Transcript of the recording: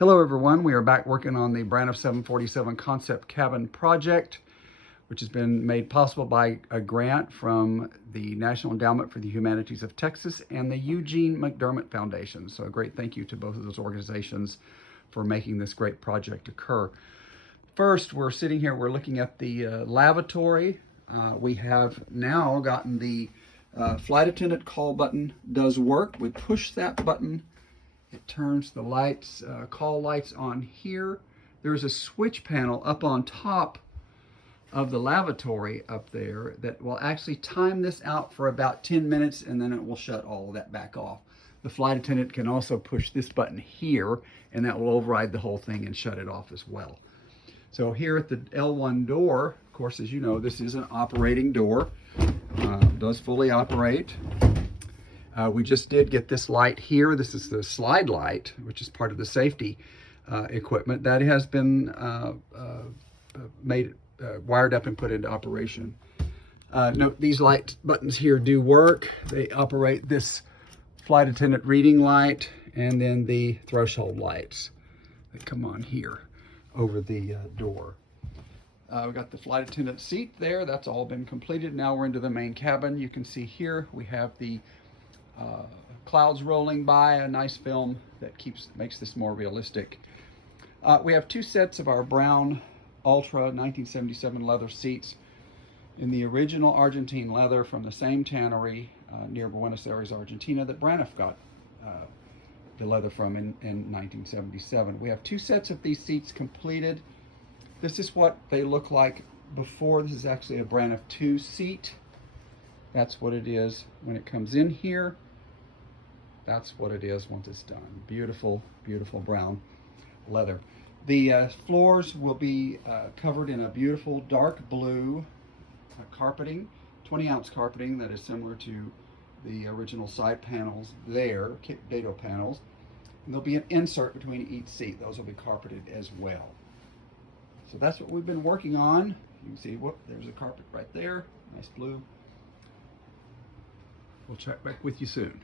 Hello everyone, we are back working on the Braniff 747 concept cabin project, which has been made possible by a grant from the National Endowment for the Humanities of Texas and the Eugene McDermott Foundation. So a great thank you to both of those organizations for making this great project occur. First, we're sitting here, we're looking at the lavatory. We have now gotten the flight attendant call button does work. We push that button, it turns the lights, call lights on here. There's a switch panel up on top of the lavatory up there that will actually time this out for about 10 minutes and then it will shut all of that back off. The flight attendant can also push this button here and that will override the whole thing and shut it off as well. So here at the L1 door, of course, as you know, this is an operating door. Does fully operate. We just did get this light here. This is the slide light, which is part of the safety equipment that has been wired up and put into operation. Note these light buttons here do work. They operate this flight attendant reading light and then the threshold lights that come on here over the door. We've got the flight attendant seat there. That's all been completed. Now we're into the main cabin. You can see here we have the clouds rolling by, a nice film that makes this more realistic. We have two sets of our brown Ultra 1977 leather seats in the original Argentine leather from the same tannery near Buenos Aires, Argentina that Braniff got the leather from in 1977. We have two sets of these seats completed. This is what they look like before. This is actually a Braniff 2 seat. That's what it is when it comes in here. That's what it is once it's done. Beautiful, beautiful brown leather. The floors will be covered in a beautiful dark blue carpeting, 20-ounce carpeting that is similar to the original side panels there, dado panels. And there'll be an insert between each seat. Those will be carpeted as well. So that's what we've been working on. You can see, whoop, there's a carpet right there, nice blue. We'll check back with you soon.